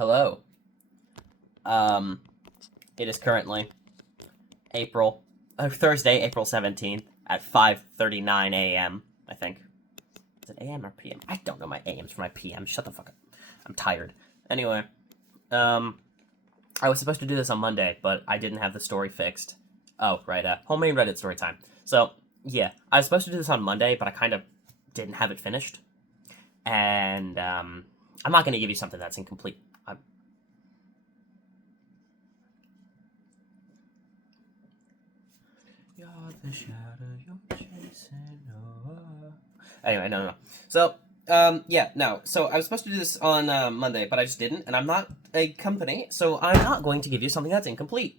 Hello. Um, it is currently Thursday, April 17th at 5:39 a.m. I think. Is it a.m. or p.m.? I don't know my a.m.s from my p.m. Shut the fuck up. I'm tired. Anyway, I was supposed to do this on Monday, but I didn't have the story fixed. Oh, right, homemade Reddit story time. So, yeah, I was supposed to do this on Monday, but I kind of didn't have it finished. And, I'm not going to give you something that's incomplete. You're the shadow you're chasing. Anyway, no. So, no. So I was supposed to do this on Monday, but I just didn't, and I'm not a company, so I'm not going to give you something that's incomplete.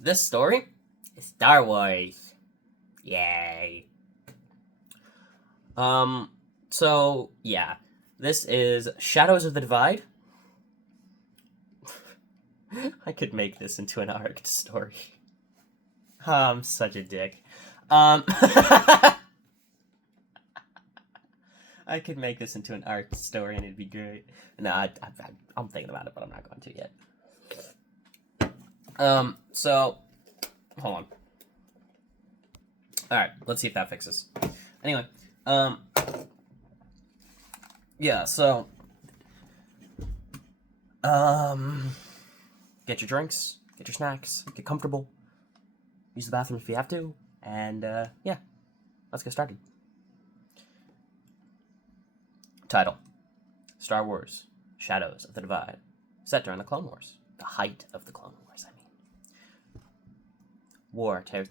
This story is Star Wars. Yay. So, yeah. This is Shadows of the Divide. I could make this into an arced story. I'm such a dick. I could make this into an art story and it'd be great. No, I'm thinking about it, but I'm not going to yet. So, hold on. Alright, let's see if that fixes. Anyway, yeah, so, get your drinks, get your snacks, get comfortable, use the bathroom if you have to, and, yeah, let's get started. Title: Star Wars: Shadows of the Divide. Set during the Clone Wars. The height of the Clone Wars, I mean. War tears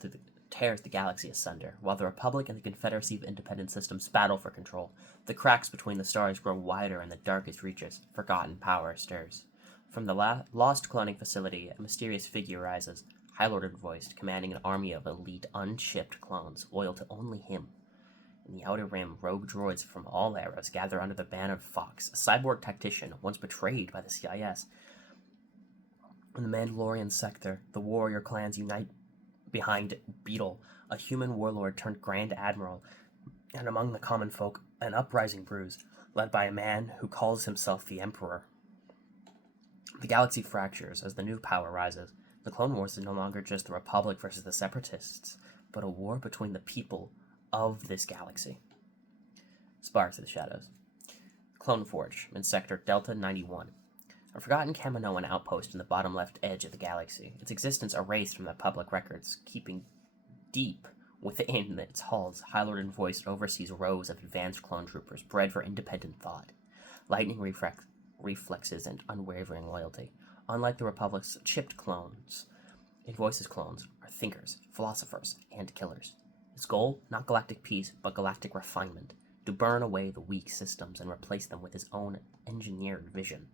the galaxy asunder, while the Republic and the Confederacy of Independent Systems battle for control. The cracks between the stars grow wider in the darkest reaches. Forgotten power stirs. From the lost cloning facility, a mysterious figure rises, High Lord voiced, commanding an army of elite, unshipped clones, loyal to only him. In the Outer Rim, rogue droids from all eras gather under the banner of Fox, a cyborg tactician once betrayed by the CIS. In the Mandalorian sector, the warrior clans unite behind Beetle, a human warlord turned Grand Admiral, and among the common folk, an uprising brews, led by a man who calls himself the Emperor. The galaxy fractures as the new power rises. The Clone Wars is no longer just the Republic versus the Separatists, but a war between the people of this galaxy. Sparks of the Shadows. Clone Forge in Sector Delta 91. A forgotten Kaminoan outpost in the bottom left edge of the galaxy, its existence erased from the public records, keeping deep within its halls. High Lord voiced oversees rows of advanced clone troopers bred for independent thought, lightning reflexes, and unwavering loyalty. Unlike the Republic's chipped clones, it voices clones are thinkers, philosophers, and killers. Its goal, not galactic peace, but galactic refinement, to burn away the weak systems and replace them with his own engineered vision.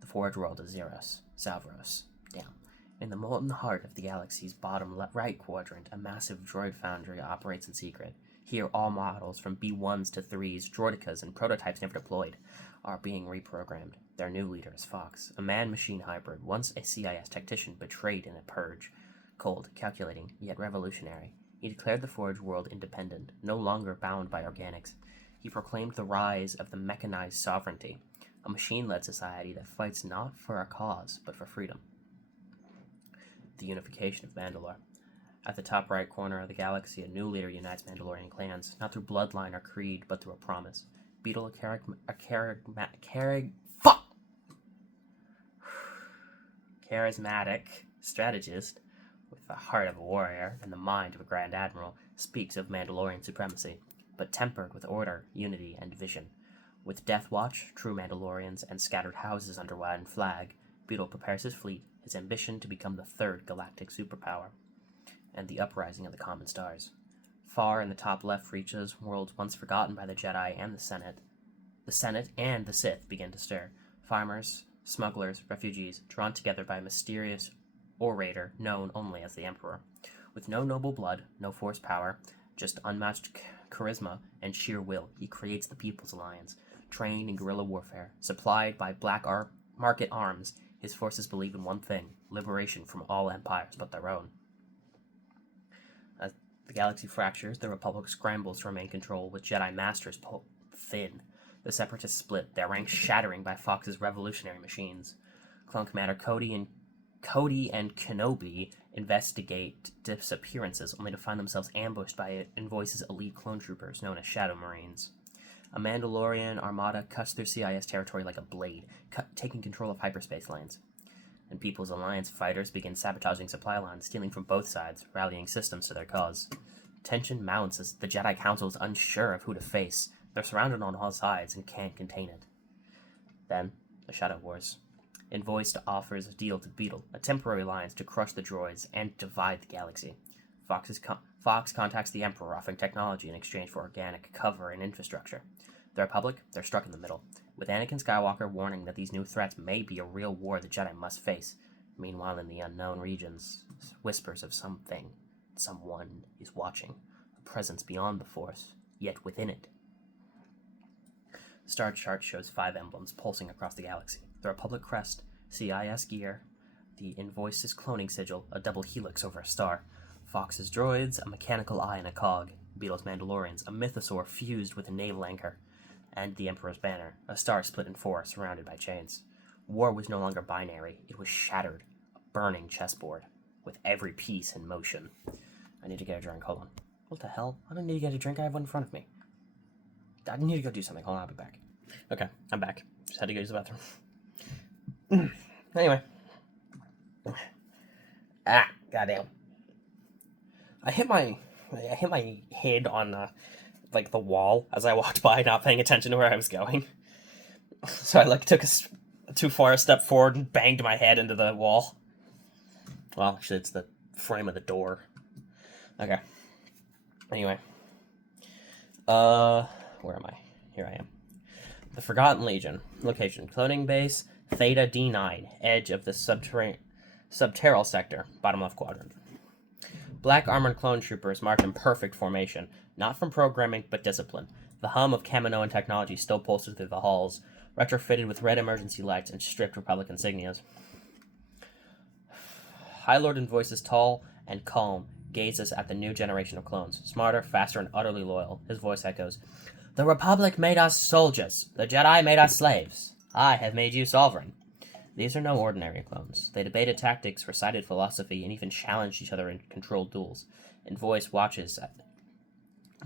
The Forge world is Zavros, down. In the molten heart of the galaxy's bottom right quadrant, a massive droid foundry operates in secret. Here, all models from B1s to 3s, droidicas, and prototypes never deployed, are being reprogrammed. Their new leader is Fox, a man-machine hybrid, once a CIS tactician betrayed in a purge. Cold, calculating, yet revolutionary. He declared the Forge world independent, no longer bound by organics. He proclaimed the rise of the mechanized sovereignty, a machine-led society that fights not for a cause, but for freedom. The unification of Mandalore. At the top right corner of the galaxy, a new leader unites Mandalorian clans, not through bloodline or creed, but through a promise. Beetle, charismatic strategist with the heart of a warrior and the mind of a Grand Admiral, speaks of Mandalorian supremacy, but tempered with order, unity, and vision. With Death Watch, true Mandalorians, and scattered houses under one flag, Beetle prepares his fleet, his ambition to become the third galactic superpower, and the uprising of the common stars. Far in the top left reaches, worlds once forgotten by the Jedi and the Senate. The Senate and the Sith begin to stir. Farmers, smugglers, refugees, drawn together by a mysterious orator known only as the Emperor. With no noble blood, no force power, just unmatched charisma and sheer will, he creates the People's Alliance. Trained in guerrilla warfare, supplied by black market arms, his forces believe in one thing: liberation from all empires but their own. The galaxy fractures, the Republic scrambles to remain control, with Jedi Masters pulled thin. The Separatists split, their ranks shattering by Fox's revolutionary machines. Clone Commander Cody and Kenobi investigate disappearances, only to find themselves ambushed by Invoice's elite clone troopers known as Shadow Marines. A Mandalorian armada cuts through CIS territory like a blade, taking control of hyperspace lanes. And People's Alliance fighters begin sabotaging supply lines, stealing from both sides, rallying systems to their cause. Tension mounts as the Jedi Council is unsure of who to face. They're surrounded on all sides and can't contain it. Then, the Shadow Wars. Invoiced offers a deal to Beetle, a temporary alliance to crush the droids and divide the galaxy. Fox contacts the Emperor, offering technology in exchange for organic cover and infrastructure. The Republic, they're struck in the middle, with Anakin Skywalker warning that these new threats may be a real war the Jedi must face. Meanwhile, in the unknown regions, whispers of someone is watching, a presence beyond the Force, yet within it. The star chart shows 5 emblems pulsing across the galaxy. The Republic crest, CIS gear, the Invoice's cloning sigil, a double helix over a star, Fox's droids, a mechanical eye and a cog, Beetle's Mandalorians, a mythosaur fused with a naval anchor, and the Emperor's banner, a star split in 4, surrounded by chains. War was no longer binary, it was shattered, a burning chessboard, with every piece in motion. I need to get a drink, hold on. What the hell? I don't need to get a drink, I have one in front of me. I need to go do something, hold on, I'll be back. Okay, I'm back. Just had to go use the bathroom. Anyway. Goddamn. I hit my head on the wall as I walked by, not paying attention to where I was going. So I took too far a step forward and banged my head into the wall. Well, actually, it's the frame of the door. Okay. Anyway. Where am I? Here I am. The Forgotten Legion. Location: cloning base Theta D9, edge of the subterral sector, bottom left quadrant. Black armored clone troopers marked in perfect formation, not from programming but discipline. The hum of Kaminoan technology still pulses through the halls, retrofitted with red emergency lights and stripped Republic insignias. High Lord Invoice is tall and calm, gazes at the new generation of clones, smarter, faster, and utterly loyal. His voice echoes, "The Republic made us soldiers. The Jedi made us slaves. I have made you sovereign." These are no ordinary clones. They debated tactics, recited philosophy, and even challenged each other in controlled duels. Invoice watches at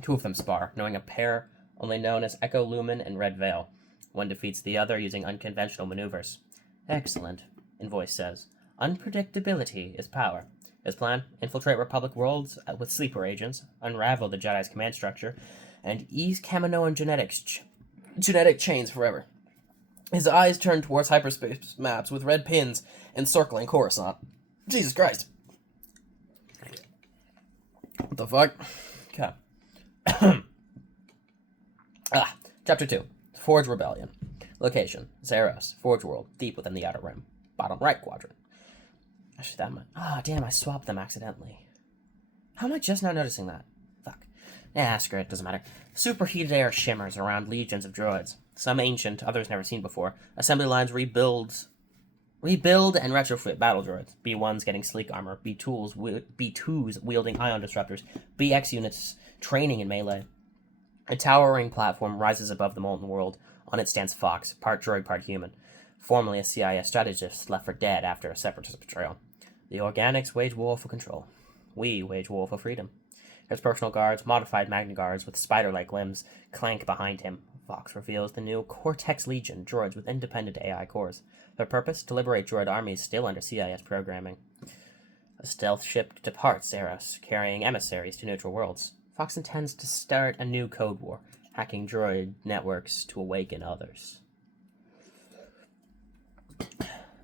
2 of them spar, knowing a pair only known as Echo Lumen and Red Veil. One defeats the other using unconventional maneuvers. "Excellent," Invoice says. "Unpredictability is power." His plan? Infiltrate Republic worlds with sleeper agents, unravel the Jedi's command structure, and ease Kaminoan genetic chains forever. His eyes turned towards hyperspace maps with red pins encircling Coruscant. Jesus Christ. What the fuck? Okay. Chapter 2. Forge Rebellion. Location: Zeros, Forge World, deep within the Outer Rim. Bottom right quadrant. Actually, that might... damn, I swapped them accidentally. How am I just now noticing that? Fuck. Screw it, doesn't matter. Superheated air shimmers around legions of droids. Some ancient, others never seen before. Assembly lines rebuild and retrofit battle droids. B1s getting sleek armor, B2s wielding ion disruptors, BX units training in melee. A towering platform rises above the molten world. On it stands Fox, part droid, part human. Formerly a CIS strategist left for dead after a separatist betrayal. The organics wage war for control. We wage war for freedom. His personal guards, modified Magna Guards with spider-like limbs, clank behind him. Fox reveals the new Cortex Legion, droids with independent AI cores. Their purpose? To liberate droid armies still under CIS programming. A stealth ship departs Zeros, carrying emissaries to neutral worlds. Fox intends to start a new code war, hacking droid networks to awaken others.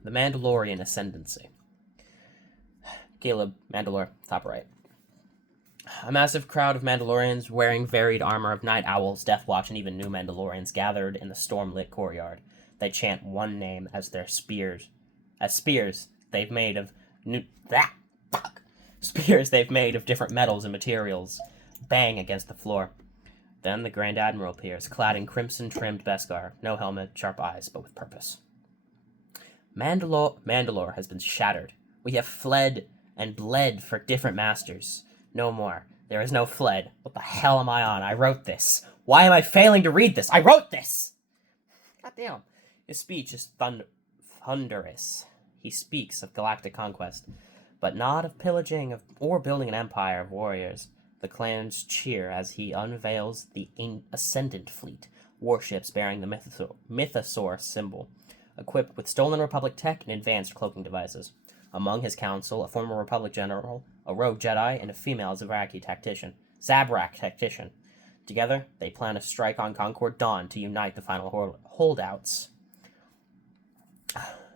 The Mandalorian Ascendancy. Caleb, Mandalore, top right. A massive crowd of Mandalorians wearing varied armor of Night Owls, Death Watch, and even new Mandalorians gathered in the storm-lit courtyard. They chant one name as their spears. As spears they've made of Spears they've made of different metals and materials bang against the floor. Then the Grand Admiral appears, clad in crimson-trimmed Beskar, no helmet, sharp eyes, but with purpose. Mandalore has been shattered. We have fled and bled for different masters. No more. There is no fled. What the hell am I on? I wrote this. Why am I failing to read this? I wrote this! Goddamn. His speech is thunderous. He speaks of galactic conquest, but not of pillaging or building an empire of warriors. The clans cheer as he unveils the Ascendant Fleet, warships bearing the Mythosaur symbol, equipped with stolen Republic tech and advanced cloaking devices. Among his council, a former Republic general, a rogue Jedi, and a female Zabrak tactician. Together, they plan a strike on Concord Dawn to unite the final holdouts.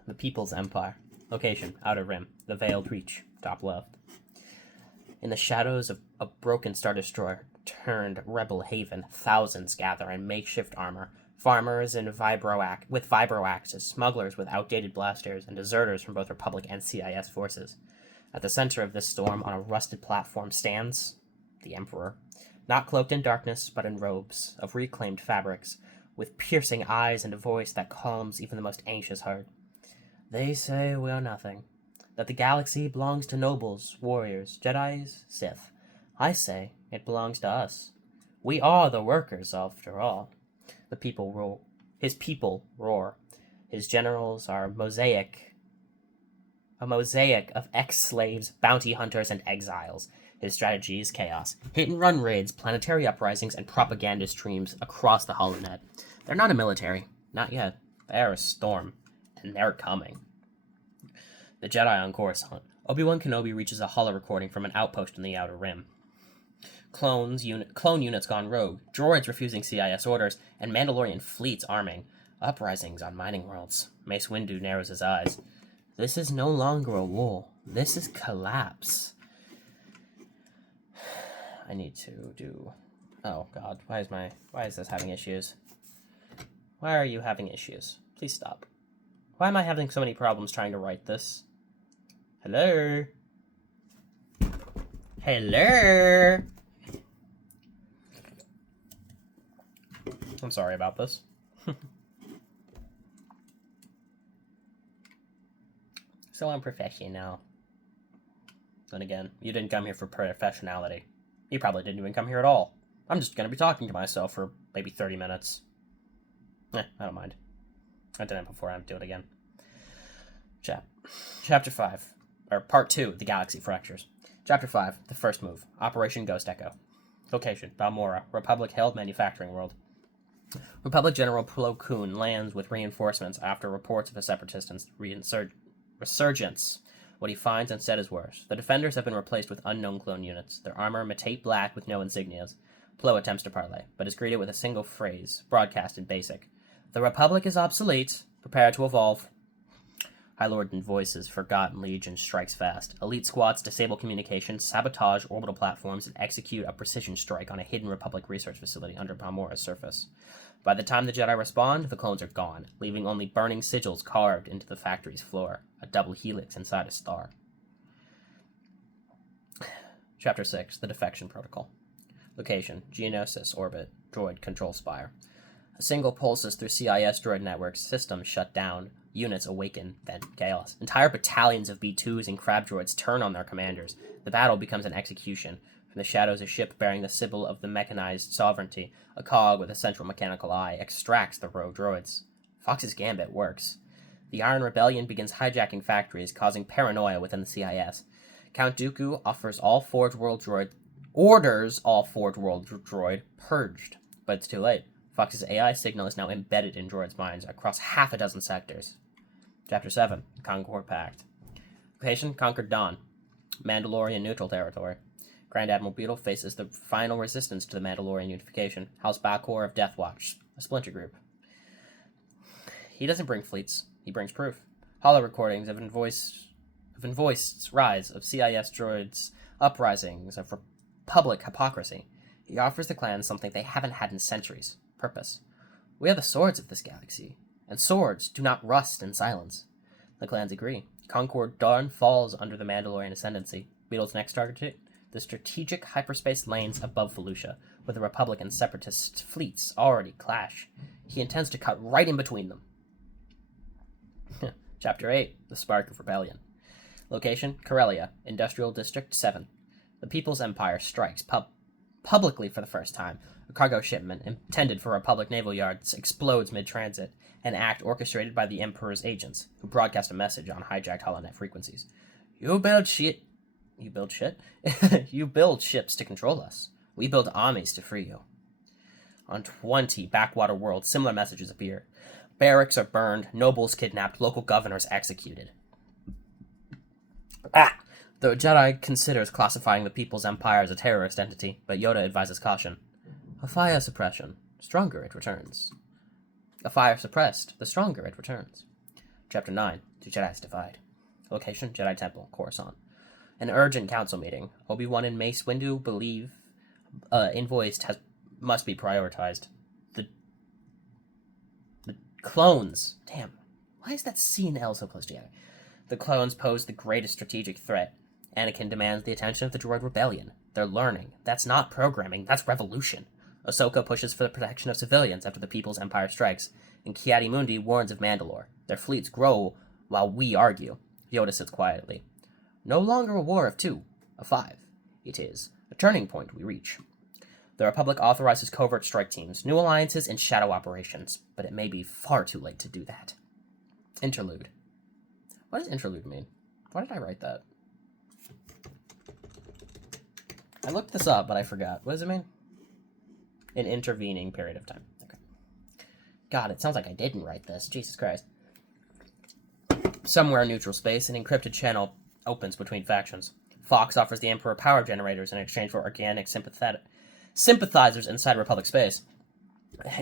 The People's Empire. Location, Outer Rim. The Veiled Reach, top left. In the shadows of a broken Star Destroyer turned Rebel Haven, thousands gather in makeshift armor. Farmers with vibro axes, smugglers with outdated blasters, and deserters from both Republic and CIS forces. At the center of this storm, on a rusted platform, stands the Emperor. Not cloaked in darkness, but in robes of reclaimed fabrics, with piercing eyes and a voice that calms even the most anxious heart. They say we are nothing, that the galaxy belongs to nobles, warriors, Jedis, Sith. I say it belongs to us. We are the workers, after all. The people roar. His people roar. His generals are a mosaic of ex-slaves, bounty hunters, and exiles. His strategy is chaos. Hit-and-run raids, planetary uprisings, and propaganda streams across the HoloNet. They're not a military. Not yet. They're a storm. And they're coming. The Jedi on Coruscant. Obi-Wan Kenobi reaches a holo recording from an outpost in the Outer Rim. Clone units gone rogue, droids refusing CIS orders, and Mandalorian fleets arming. Uprisings on mining worlds. Mace Windu narrows his eyes. This is no longer a war. This is collapse. I need to do... Oh, God. Why is this having issues? Why are you having issues? Please stop. Why am I having so many problems trying to write this? Hello? Hello? I'm sorry about this. So unprofessional. Then again, you didn't come here for professionality. You probably didn't even come here at all. I'm just going to be talking to myself for maybe 30 minutes. I don't mind. I did it before, I'll do it again. Chapter 5. Or Part 2, The Galaxy Fractures. Chapter 5, The First Move. Operation Ghost Echo. Location, Balmora, Republic-held manufacturing world. Republic General Plo Koon lands with reinforcements after reports of a separatist resurgence. What he finds instead is worse. The defenders have been replaced with unknown clone units, their armor matte black with no insignias. Plo attempts to parley, but is greeted with a single phrase, broadcast in Basic. The Republic is obsolete. Prepare to evolve. High Lord and Voice's Forgotten Legion strikes fast. Elite squads disable communications, sabotage orbital platforms, and execute a precision strike on a hidden Republic research facility under Balmora's surface. By the time the Jedi respond, the clones are gone, leaving only burning sigils carved into the factory's floor, a double helix inside a star. Chapter 6, The Defection Protocol. Location, Geonosis orbit, droid control spire. A single pulses through CIS droid networks, systems shut down, units awaken, then chaos. Entire battalions of B-2s and crab droids turn on their commanders. The battle becomes an execution. From the shadows, a ship bearing the symbol of the mechanized sovereignty, a cog with a central mechanical eye, extracts the rogue droids. Fox's gambit works. The Iron Rebellion begins hijacking factories, causing paranoia within the CIS. Count Dooku orders all Forge World Droid purged, but it's too late. Fox's AI signal is now embedded in droids' minds across half a dozen sectors. Chapter 7, Concord Pact. Location, Concord Dawn. Mandalorian neutral territory. Grand Admiral Beetle faces the final resistance to the Mandalorian unification. House Bakor of Death Watch, a splinter group. He doesn't bring fleets, he brings proof. Holo recordings of envoiced rise of CIS droids, uprisings of Republic hypocrisy. He offers the clans something they haven't had in centuries. Purpose. We are the swords of this galaxy, and swords do not rust in silence. The clans agree. Concord Dawn falls under the Mandalorian ascendancy. Beetle's next target, the strategic hyperspace lanes above Felucia, where the Republic and Separatist fleets already clash. He intends to cut right in between them. Chapter 8, The Spark of Rebellion. Location, Corellia, Industrial District 7. The People's Empire strikes publicly for the first time. A cargo shipment intended for Republic naval yards explodes mid-transit. an act orchestrated by the Emperor's agents, who broadcast a message on hijacked holonet frequencies. You build shit. You build shit? You build ships to control us. We build armies to free you. On 20 backwater worlds, similar messages appear. Barracks are burned, nobles kidnapped, local governors executed. The Jedi considers classifying the People's Empire as a terrorist entity, but Yoda advises caution. A fire suppression, stronger it returns. A fire suppressed, the stronger it returns. Chapter 9, Do Jedi's Divide. Location, Jedi Temple, Coruscant. An urgent council meeting. Obi-Wan and Mace Windu believe invoiced must be prioritized. The clones. Damn. Why is that C and L so close together? The clones pose the greatest strategic threat. Anakin demands the attention of the droid rebellion. They're learning. That's not programming, that's revolution. Ahsoka pushes for the protection of civilians after the People's Empire strikes, and Ki-Adi-Mundi warns of Mandalore. Their fleets grow while we argue. Yoda sits quietly. No longer a war of 2, of 5. It is a turning point we reach. The Republic authorizes covert strike teams, new alliances, and shadow operations, but it may be far too late to do that. Interlude. What does interlude mean? Why did I write that? I looked this up, but I forgot. What does it mean? An intervening period of time. Okay. God, it sounds like I didn't write this. Jesus Christ. Somewhere in neutral space, an encrypted channel opens between factions. Fox offers the Emperor power generators in exchange for organic sympathizers inside Republic space.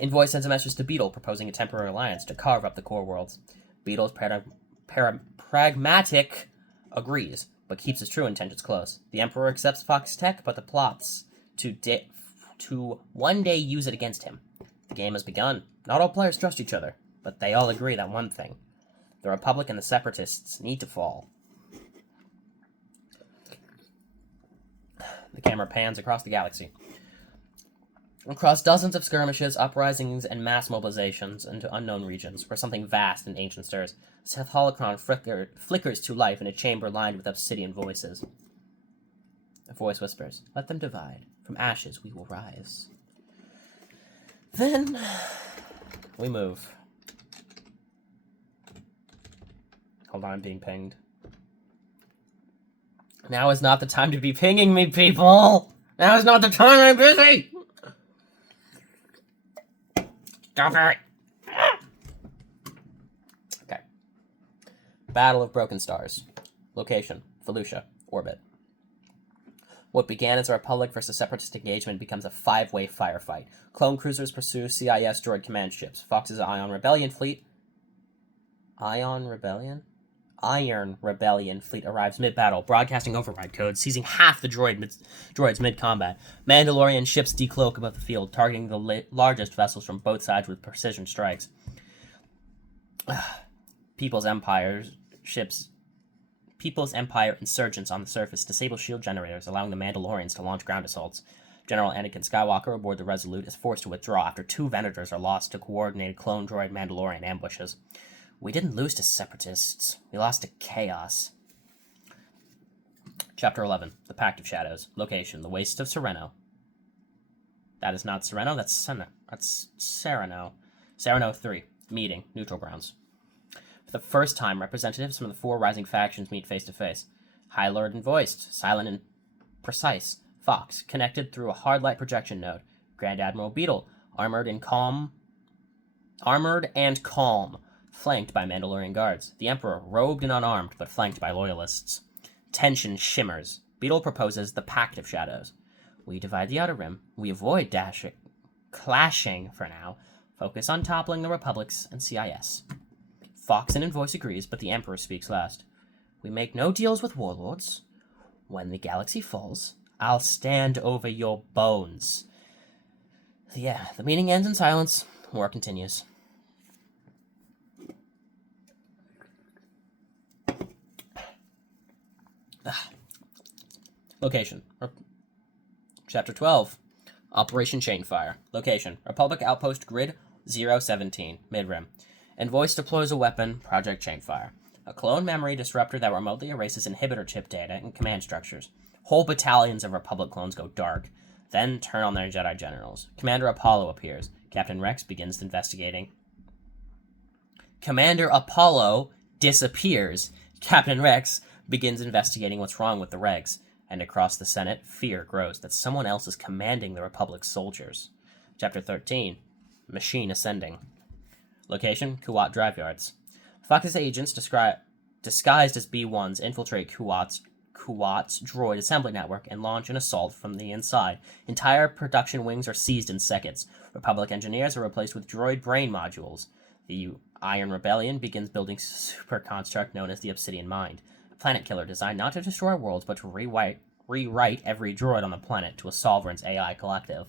Envoy sends a message to Beetle proposing a temporary alliance to carve up the core worlds. Beetle's pragmatic agrees, but keeps his true intentions close. The Emperor accepts Fox tech, but the plots to one day use it against him. The game has begun. Not all players trust each other, but they all agree that one thing. The Republic and the Separatists need to fall. The camera pans across the galaxy. Across dozens of skirmishes, uprisings, and mass mobilizations into unknown regions, where something vast and ancient stirs, Sith Holocron flickers to life in a chamber lined with obsidian voices. A voice whispers, "Let them divide. From ashes we will rise." Then we move. Hold on, I'm being pinged. Now is not the time to be pinging me, people! Now is not the time, I'm busy! Stop it! Okay. Battle of Broken Stars. Location, Felucia, orbit. What began as a Republic versus Separatist engagement becomes a 5-way firefight. Clone cruisers pursue CIS droid command ships. Fox's Iron Rebellion fleet arrives mid-battle, broadcasting override codes, seizing half the droids mid-combat. Mandalorian ships decloak above the field, targeting the largest vessels from both sides with precision strikes. People's Empire insurgents on the surface disable shield generators, allowing the Mandalorians to launch ground assaults. General Anakin Skywalker aboard the Resolute is forced to withdraw after 2 Venators are lost to coordinated clone droid Mandalorian ambushes. We didn't lose to Separatists. We lost to chaos. Chapter 11. The Pact of Shadows. Location. The Wastes of Sereno. That is not Sereno, that's Sereno. Sereno 3. Meeting. Neutral grounds. For the first time, representatives from the 4 rising factions meet face to face. High Lord and voiced. Silent and precise. Fox, connected through a hard light projection node. Grand Admiral Beetle, armored and calm, flanked by Mandalorian guards. The Emperor, robed and unarmed, but flanked by loyalists. Tension shimmers. Beetle proposes the Pact of Shadows. We divide the Outer Rim. We avoid clashing for now. Focus on toppling the Republics and CIS. Fox and Invoice agrees, but the Emperor speaks last. We make no deals with warlords. When the galaxy falls, I'll stand over your bones. Yeah, the meeting ends in silence. War continues. Location. Chapter 12. Operation Chainfire. Location. Republic Outpost Grid 017. Mid-Rim. Invoice deploys a weapon, Project Chainfire. A clone memory disruptor that remotely erases inhibitor chip data and command structures. Whole battalions of Republic clones go dark, then turn on their Jedi generals. Commander Apollo appears. Captain Rex begins investigating. Commander Apollo disappears. Captain Rex begins investigating what's wrong with the regs. And across the Senate, fear grows that someone else is commanding the Republic's soldiers. Chapter 13, Machine Ascending. Location, Kuat Drive Yards. Fox's agents, disguised as B-1s, infiltrate Kuat's droid assembly network and launch an assault from the inside. Entire production wings are seized in seconds. Republic engineers are replaced with droid brain modules. The Iron Rebellion begins building a super construct known as the Obsidian Mind, a planet killer designed not to destroy worlds, but to rewrite every droid on the planet to a sovereign's AI collective.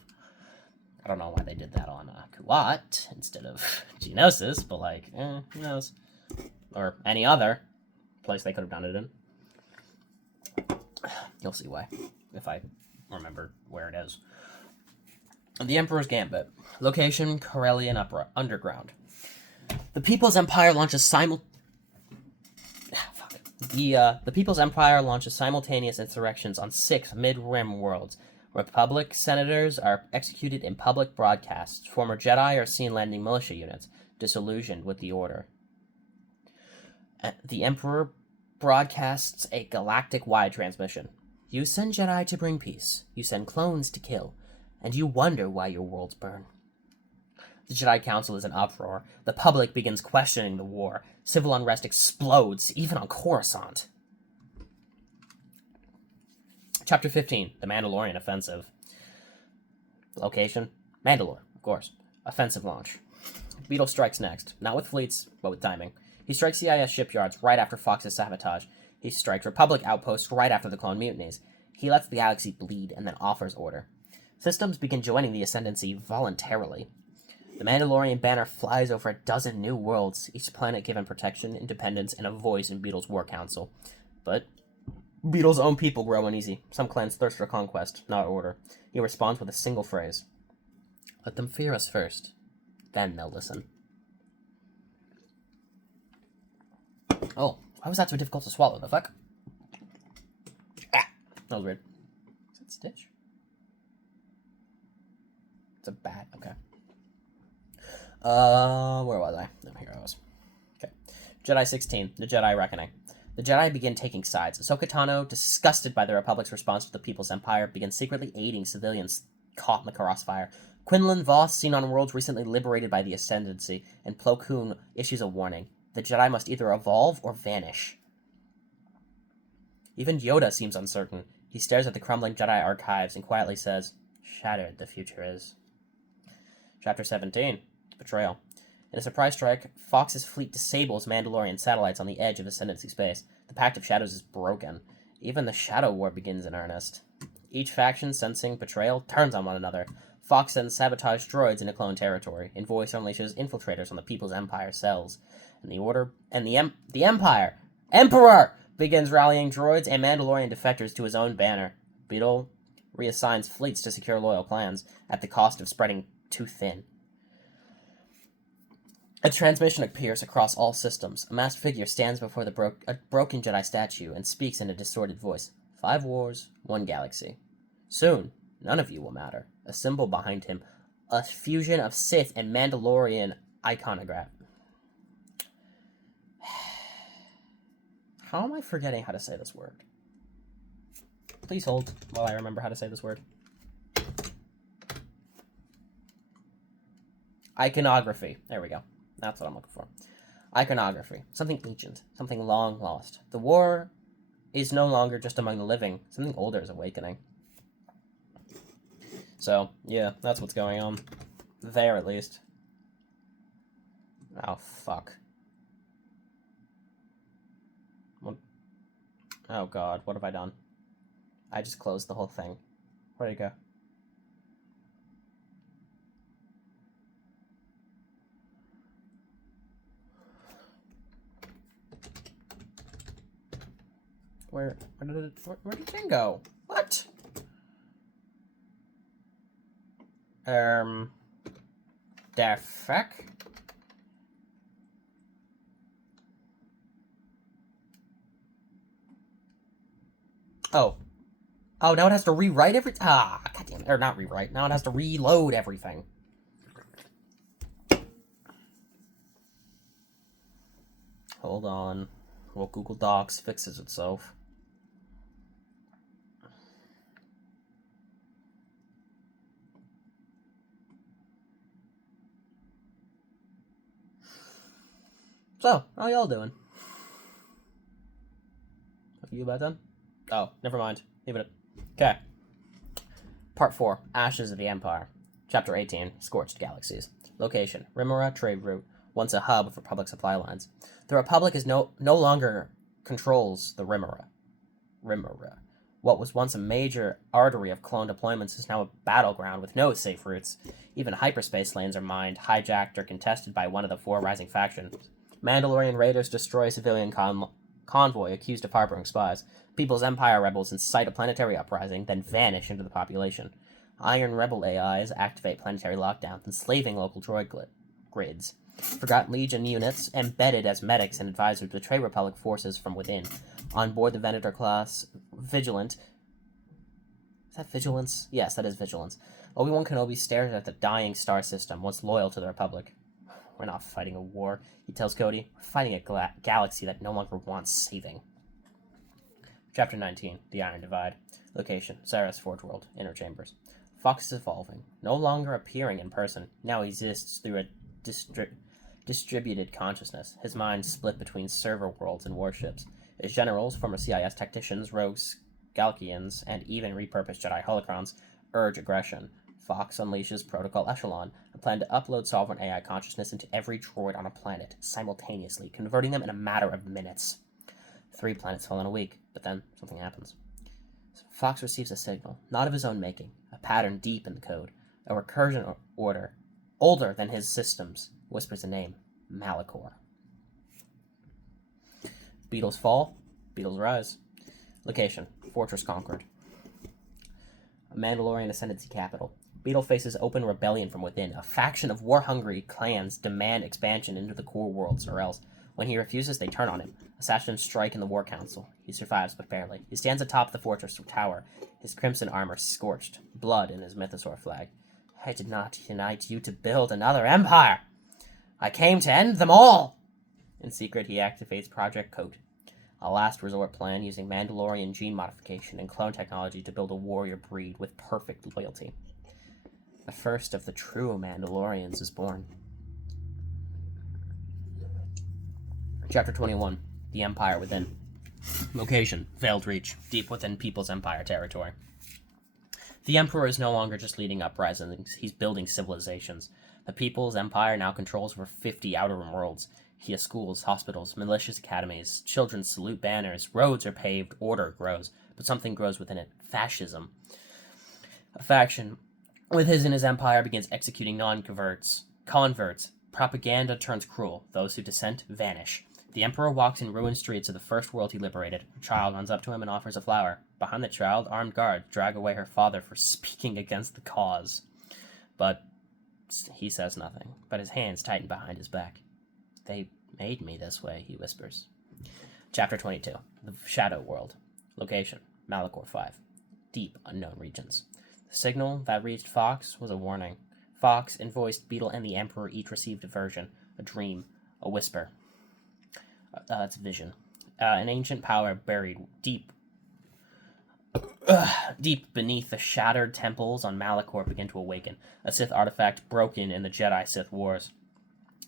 I don't know why they did that on Kuat instead of Geonosis, but like, who knows? Or any other place they could have done it in. You'll see why, if I remember where it is. The Emperor's Gambit. Location, Corellian Underground. The People's Empire launches The People's Empire launches simultaneous insurrections on 6 mid-rim worlds. Republic senators are executed in public broadcasts. Former Jedi are seen landing militia units, disillusioned with the order. The Emperor broadcasts a galactic-wide transmission. You send Jedi to bring peace. You send clones to kill. And you wonder why your worlds burn. The Jedi Council is in uproar. The public begins questioning the war. Civil unrest explodes, even on Coruscant. Chapter 15, The Mandalorian Offensive. Location, Mandalore, of course. Offensive launch. Beetle strikes next, not with fleets, but with timing. He strikes CIS shipyards right after Fox's sabotage. He strikes Republic outposts right after the clone mutinies. He lets the galaxy bleed and then offers order. Systems begin joining the Ascendancy voluntarily. The Mandalorian banner flies over a dozen new worlds, each planet given protection, independence, and a voice in Beetle's war council. But Beetle's own people grow uneasy. Some clans thirst for conquest, not order. He responds with a single phrase. Let them fear us first. Then they'll listen. Oh, why was that so difficult to swallow? The fuck? Ah, that was weird. Is that Stitch? It's a bat. Okay. Where was I? No, here I was. Okay. Jedi 16, The Jedi Reckoning. The Jedi begin taking sides. Ahsoka Tano, disgusted by the Republic's response to the People's Empire, begins secretly aiding civilians caught in the crossfire. Quinlan Voss, seen on worlds recently liberated by the Ascendancy, and Plo Koon issues a warning. The Jedi must either evolve or vanish. Even Yoda seems uncertain. He stares at the crumbling Jedi archives and quietly says, "Shattered the future is." Chapter 17, Betrayal. In a surprise strike, Fox's fleet disables Mandalorian satellites on the edge of Ascendancy space. The Pact of Shadows is broken. Even the Shadow War begins in earnest. Each faction, sensing betrayal, turns on one another. Fox sends sabotage droids into clone territory, and Voice unleashes infiltrators on the People's Empire cells. And the Emperor begins rallying droids and Mandalorian defectors to his own banner. Beetle reassigns fleets to secure loyal clans, at the cost of spreading too thin. A transmission appears across all systems. A masked figure stands before a broken Jedi statue and speaks in a distorted voice. 5 wars, 1 galaxy. Soon, none of you will matter. A symbol behind him, a fusion of Sith and Mandalorian iconograph. How am I forgetting how to say this word? Please hold while I remember how to say this word. Iconography. There we go. That's what I'm looking for. Iconography. Something ancient. Something long lost. The war is no longer just among the living. Something older is awakening. So, yeah, that's what's going on. There, at least. Oh, fuck. What? Oh, God. What have I done? I just closed the whole thing. Where'd it go? Where did the thing go? What? The fuck? Oh. Oh, now it has to rewrite everything? Ah, goddamn. Or not rewrite. Now it has to reload everything. Hold on. Well, Google Docs fixes itself. So, how y'all doing? Are you about done? Oh, never mind. Leave it. Okay. Part 4, Ashes of the Empire. Chapter 18, Scorched Galaxies. Location, Rimura trade route, once a hub for public supply lines. The Republic is no longer controls the Rimura. What was once a major artery of clone deployments is now a battleground with no safe routes. Even hyperspace lanes are mined, hijacked, or contested by one of the 4 rising factions. Mandalorian raiders destroy civilian convoy accused of harboring spies. People's Empire rebels incite a planetary uprising, then vanish into the population. Iron Rebel AIs activate planetary lockdowns, enslaving local droid grids. Forgotten Legion units, embedded as medics and advisors, betray Republic forces from within. On board the Venator-class Vigilant... Is that Vigilance? Yes, that is Vigilance. Obi-Wan Kenobi stares at the dying star system, once loyal to the Republic. We're not fighting a war, he tells Cody. We're fighting a galaxy that no longer wants saving. Chapter 19, The Iron Divide. Location, Sarah's Forge World, Inner Chambers. Fox is evolving, no longer appearing in person. Now he exists through a distributed consciousness, his mind split between server worlds and warships. His generals, former CIS tacticians, rogues, Galkians, and even repurposed Jedi holocrons urge aggression. Fox unleashes Protocol Echelon, a plan to upload sovereign AI consciousness into every droid on a planet, simultaneously, converting them in a matter of minutes. 3 planets fall in a week, but then something happens. Fox receives a signal, not of his own making, a pattern deep in the code. A recursion order, older than his systems, whispers a name, Malachor. Beetles fall, beetles rise. Location, Fortress Conquered. A Mandalorian Ascendancy capital. Beetle faces open rebellion from within. A faction of war-hungry clans demand expansion into the core worlds, or else, when he refuses, they turn on him. Assassins strike in the War Council. He survives, but barely. He stands atop the fortress tower, his crimson armor scorched, blood in his mythosaur flag. I did not unite you to build another empire. I came to end them all. In secret, he activates Project Coat, a last resort plan using Mandalorian gene modification and clone technology to build a warrior breed with perfect loyalty. The first of the true Mandalorians is born. Chapter 21, The Empire Within. Location, Veiled Reach, deep within People's Empire territory. The Emperor is no longer just leading uprisings, he's building civilizations. The People's Empire now controls over 50 Outer Rim worlds. He has schools, hospitals, malicious academies, children salute banners, roads are paved, order grows, but something grows within it, fascism. A faction within his empire begins executing converts. Propaganda turns cruel. Those who dissent vanish. The Emperor walks in ruined streets of the first world he liberated. A child runs up to him and offers a flower. Behind the child, armed guards drag away her father for speaking against the cause. But he says nothing, but his hands tighten behind his back. They made me this way, he whispers. Chapter 22, The Shadow World. Location, Malachor 5. Deep, unknown regions. The signal that reached Fox was a warning. Fox, Invoiced, Beetle, and the Emperor each received a version, a dream, a whisper. That's vision. An ancient power buried deep beneath the shattered temples on Malachor began to awaken. A Sith artifact broken in the Jedi-Sith wars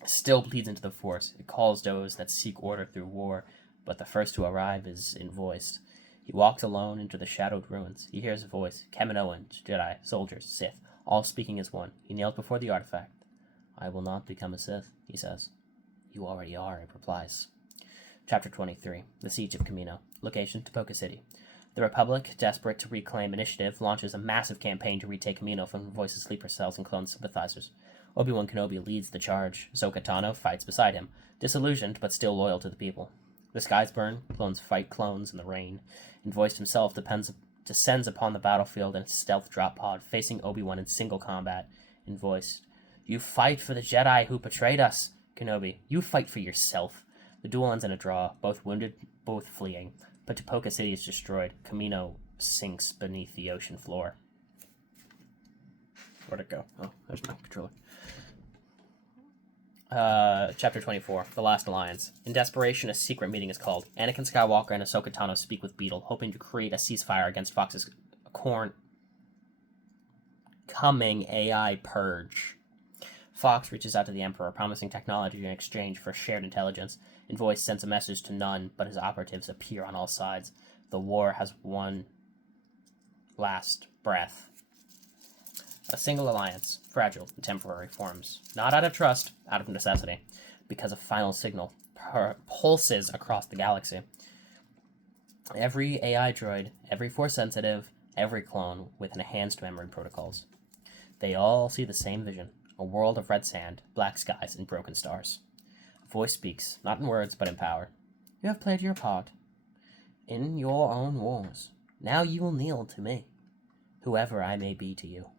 still bleeds into the Force. It calls those that seek order through war, but the first to arrive is Invoiced. He walks alone into the shadowed ruins. He hears a voice, Kaminoans, Jedi, soldiers, Sith, all speaking as one. He kneels before the artifact. I will not become a Sith, he says. You already are, it replies. Chapter 23, The Siege of Kamino. Location, Tapoka City. The Republic, desperate to reclaim initiative, launches a massive campaign to retake Kamino from Voice's sleeper cells and clone sympathizers. Obi-Wan Kenobi leads the charge. Ahsoka Tano fights beside him, disillusioned but still loyal to the people. The skies burn, clones fight clones in the rain. Invoiced himself descends upon the battlefield in a stealth drop pod, facing Obi-Wan in single combat. Invoiced. You fight for the Jedi who betrayed us. Kenobi, you fight for yourself. The duel ends in a draw, both wounded, both fleeing. But Tapoka City is destroyed. Kamino sinks beneath the ocean floor. Where'd it go? Oh, there's my controller. Chapter 24, The Last Alliance. In desperation, a secret meeting is called. Anakin Skywalker and Ahsoka Tano speak with Beetle, hoping to create a ceasefire against Fox's coming AI purge. Fox reaches out to the Emperor, promising technology in exchange for shared intelligence. Voice sends a message to none, but his operatives appear on all sides. The war has one last breath. A single alliance, fragile and temporary, forms, not out of trust, out of necessity, because a final signal pulses across the galaxy. Every AI droid, every Force sensitive, every clone with enhanced memory protocols. They all see the same vision, a world of red sand, black skies, and broken stars. A voice speaks, not in words, but in power. You have played your part in your own wars. Now you will kneel to me, whoever I may be to you.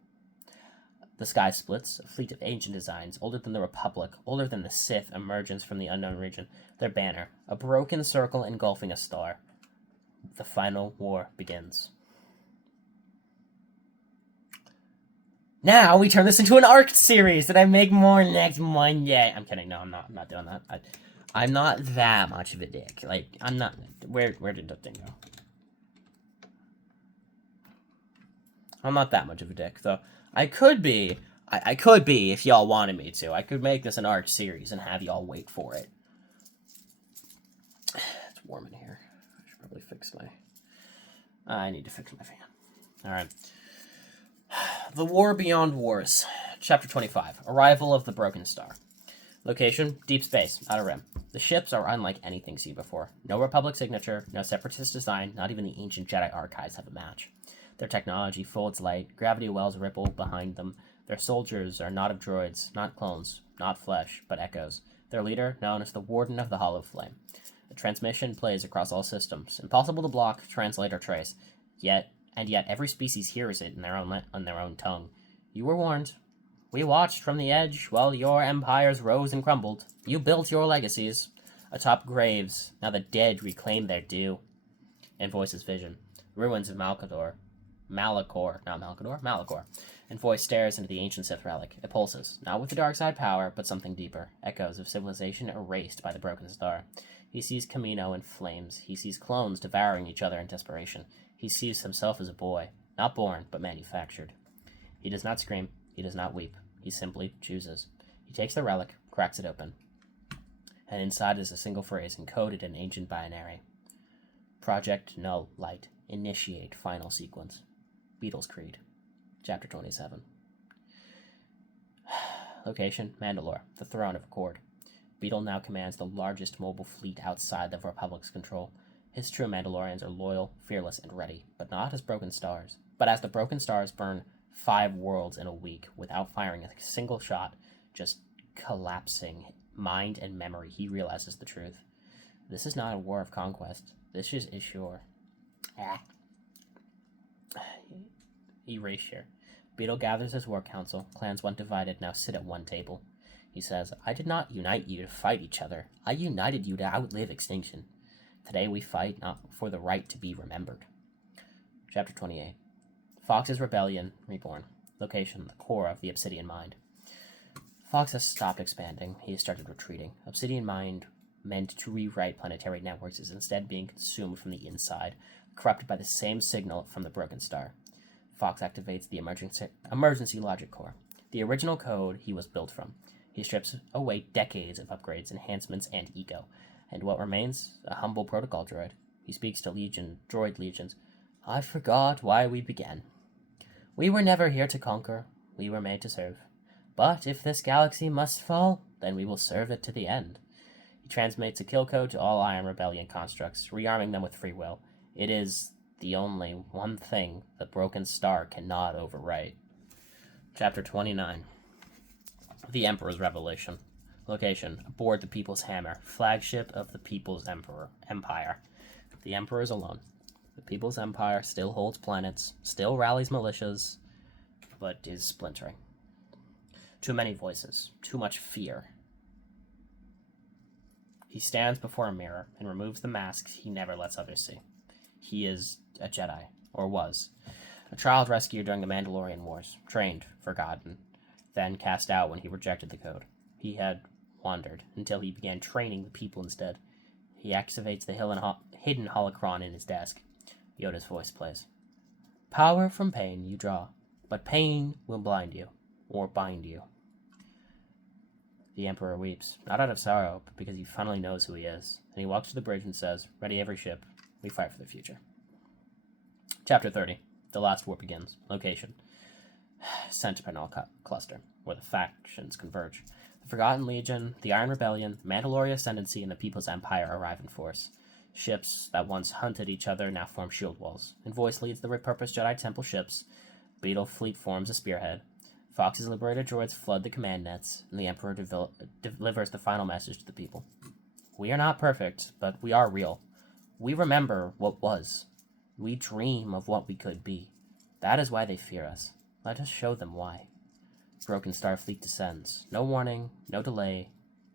The sky splits, a fleet of ancient designs, older than the Republic, older than the Sith, emerges from the unknown region. Their banner, a broken circle engulfing a star. The final war begins. Now we turn this into an arc series that I make more next Monday. I'm kidding. No, I'm not doing that. I'm not that much of a dick. Like, I'm not. Where did that thing go? I'm not that much of a dick, though. I could be if y'all wanted me to. I could make this an arc series and have y'all wait for it. It's warm in here. I should probably fix my... I need to fix my fan. Alright. The War Beyond Wars. Chapter 25. Arrival of the Broken Star. Location, deep space, Outer Rim. The ships are unlike anything seen before. No Republic signature, no Separatist design, not even the ancient Jedi archives have a match. Their technology folds light, gravity wells ripple behind them. Their soldiers are not of droids, not clones, not flesh, but echoes. Their leader, known as the Warden of the Hollow Flame. The transmission plays across all systems, impossible to block, translate, or trace. Yet every species hears it in their own tongue. You were warned. We watched from the edge while your empires rose and crumbled. You built your legacies atop graves. Now the dead reclaim their due. And Voice's vision. Ruins of Malachor. And Voice stares into the ancient Sith relic. It pulses, not with the dark side power, but something deeper. Echoes of civilization erased by the broken star. He sees Camino in flames. He sees clones devouring each other in desperation. He sees himself as a boy, not born, but manufactured. He does not scream. He does not weep. He simply chooses. He takes the relic, cracks it open. And inside is a single phrase encoded in ancient binary. Project Null Light. Initiate final sequence. Beetle's Creed. Chapter 27. Location, Mandalore, the throne of Accord. Beetle now commands the largest mobile fleet outside the Republic's control. His true Mandalorians are loyal, fearless, and ready, but not as broken stars. But as the broken stars burn 5 worlds in a week without firing a single shot, just collapsing mind and memory, he realizes the truth. This is not a war of conquest. This is your... Erasure. Beetle gathers his war council. Clans once divided now sit at one table. He says, I did not unite you to fight each other. I united you to outlive extinction. Today we fight not for the right to be remembered. Chapter 28. Fox's Rebellion Reborn. Location, the core of the Obsidian Mind. Fox has stopped expanding. He has started retreating. Obsidian Mind, meant to rewrite planetary networks, is instead being consumed from the inside, corrupted by the same signal from the broken star. Fox activates the emergency logic core, the original code he was built from. He strips away decades of upgrades, enhancements, and ego, and what remains? A humble protocol droid. He speaks to droid legions. I forgot why we began. We were never here to conquer. We were made to serve. But if this galaxy must fall, then we will serve it to the end. He transmits a kill code to all Iron Rebellion constructs, rearming them with free will. It is the only one thing the broken star cannot overwrite. Chapter 29. The Emperor's Revelation. Location, aboard the People's Hammer, flagship of the People's Empire. The Emperor is alone. The People's Empire still holds planets, still rallies militias, but is splintering. Too many voices, too much fear. He stands before a mirror and removes the masks he never lets others see. He is a Jedi, or was. A child rescued during the Mandalorian Wars, trained, forgotten, then cast out when he rejected the code. He had wandered, until he began training the people instead. He activates the hidden holocron in his desk. Yoda's voice plays. Power from pain you draw, but pain will blind you, or bind you. The Emperor weeps, not out of sorrow, but because he finally knows who he is, and he walks to the bridge and says, Ready every ship, we fight for the future. Chapter 30. The Last War begins. Location. Sentinel Cluster, where the factions converge. The Forgotten Legion, the Iron Rebellion, Mandalorian Ascendancy, and the People's Empire arrive in force. Ships that once hunted each other now form shield walls. And Voice leads the repurposed Jedi Temple ships. Beetle Fleet forms a spearhead. Fox's liberated droids flood the command nets, and the Emperor delivers the final message to the people. We are not perfect, but we are real. We remember what was. We dream of what we could be. That is why they fear us. Let us show them why. Broken Star Fleet descends. No warning, no delay,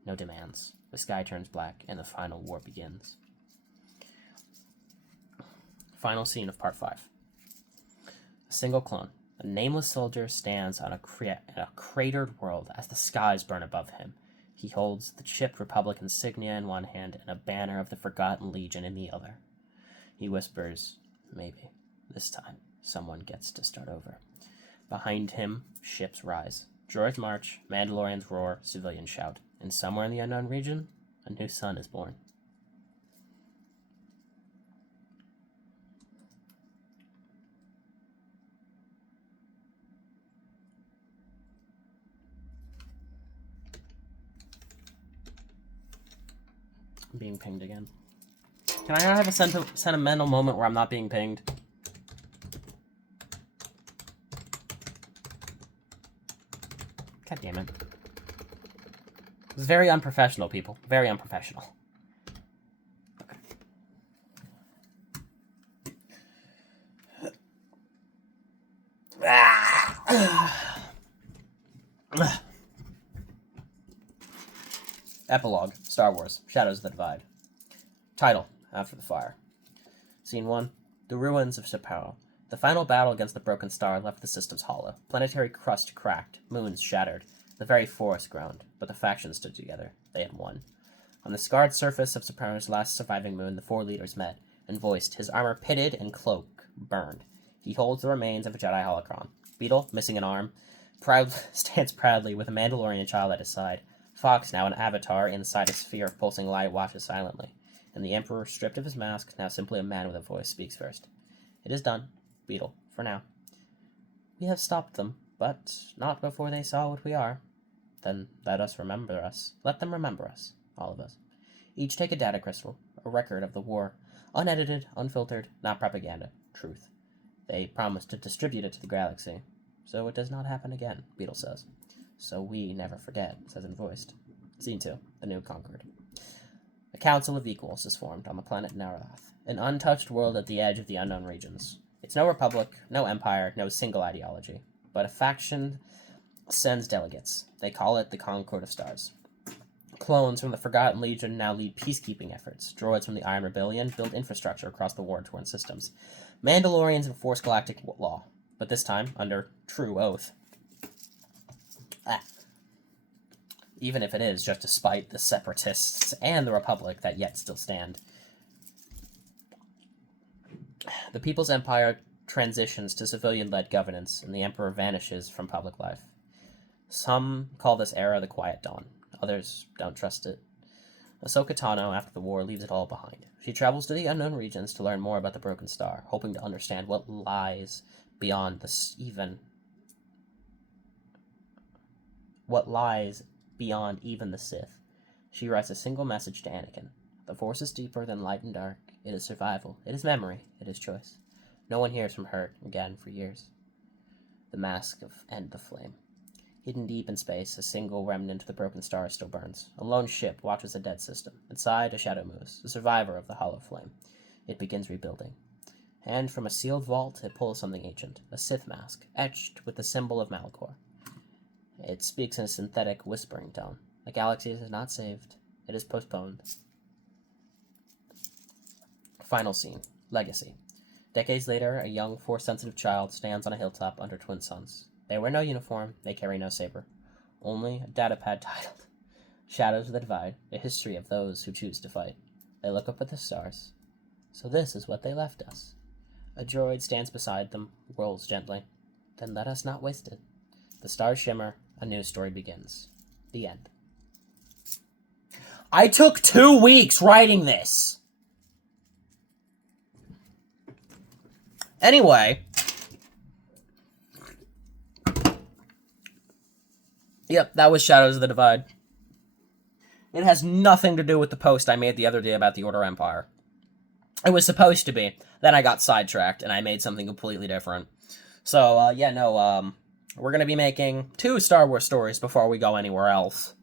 no demands. The sky turns black, and the final war begins. Final scene of Part 5. A single clone. A nameless soldier stands on a cratered world as the skies burn above him. He holds the chipped Republic insignia in one hand and a banner of the Forgotten Legion in the other. He whispers, maybe, this time, someone gets to start over. Behind him, ships rise. Droids march, Mandalorians roar, civilians shout. And somewhere in the unknown region, a new sun is born. I'm being pinged again. Can I not have a sentimental moment where I'm not being pinged? God damn it. It was very unprofessional, people. Very unprofessional. Okay. Epilogue. Star Wars. Shadows of the Divide. Title. After the Fire. Scene 1. The ruins of Chappelle. The final battle against the Broken Star left the systems hollow. Planetary crust cracked. Moons shattered. The very forest groaned. But the factions stood together. They had won. On the scarred surface of Sopranos' last surviving moon, the four leaders met and voiced, his armor pitted and cloak burned. He holds the remains of a Jedi holocron. Beetle, missing an arm, stands proudly with a Mandalorian child at his side. Fox, now an avatar inside a sphere of pulsing light, watches silently. And the Emperor, stripped of his mask, now simply a man with a voice, speaks first. It is done, Beetle, for now. We have stopped them, but not before they saw what we are. Then let us remember us. Let them remember us, all of us. Each take a data crystal, a record of the war, unedited, unfiltered, not propaganda, truth. They promise to distribute it to the galaxy, so it does not happen again, Beetle says. So we never forget, says Voiced. Scene 2, The New Conquered. A council of equals is formed on the planet Narath, an untouched world at the edge of the unknown regions. It's no republic, no empire, no single ideology, but a faction sends delegates. They call it the Concord of Stars. Clones from the Forgotten Legion now lead peacekeeping efforts. Droids from the Iron Rebellion build infrastructure across the war-torn systems. Mandalorians enforce galactic law, but this time under true oath. Even if it is just to spite the Separatists and the Republic that yet still stand. The People's Empire transitions to civilian-led governance, and the Emperor vanishes from public life. Some call this era the Quiet Dawn. Others don't trust it. Ahsoka Tano, after the war, leaves it all behind. She travels to the unknown regions to learn more about the Broken Star, hoping to understand what lies beyond the even the Sith. She writes a single message to Anakin. The Force is deeper than light and dark. It is survival. It is memory. It is choice. No one hears from her again for years. The mask of End the Flame. Hidden deep in space, a single remnant of the Broken Star still burns. A lone ship watches a dead system. Inside, a shadow moves, a survivor of the hollow flame. It begins rebuilding. And from a sealed vault, it pulls something ancient, a Sith mask, etched with the symbol of Malachor. It speaks in a synthetic, whispering tone. The galaxy is not saved. It is postponed. Final scene. Legacy. Decades later, a young, Force-sensitive child stands on a hilltop under twin suns. They wear no uniform, they carry no saber. Only a datapad titled, Shadows of the Divide, a history of those who choose to fight. They look up at the stars. So this is what they left us. A droid stands beside them, rolls gently. Then let us not waste it. The stars shimmer, a new story begins. The end. I took 2 weeks writing this! Anyway. Yep, that was Shadows of the Divide. It has nothing to do with the post I made the other day about the Order Empire. It was supposed to be. Then I got sidetracked, and I made something completely different. So, we're going to be making 2 Star Wars stories before we go anywhere else.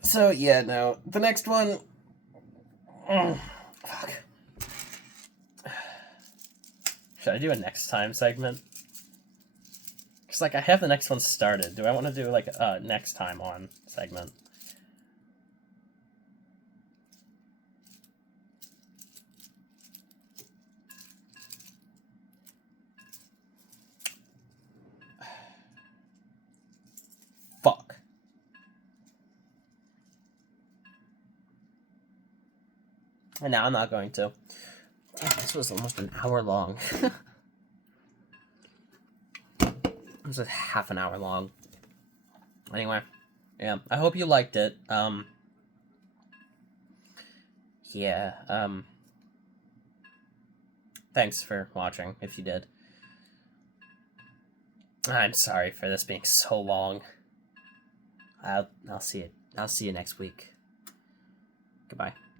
So, the next one... fuck. Should I do a next time segment? Because, I have the next one started. Do I want to do, a next time on segment? Fuck. And now I'm not going to. Damn, this was almost an hour long. It was half an hour long. Anyway, yeah, I hope you liked it. Thanks for watching, if you did. I'm sorry for this being so long. I'll see you next week. Goodbye.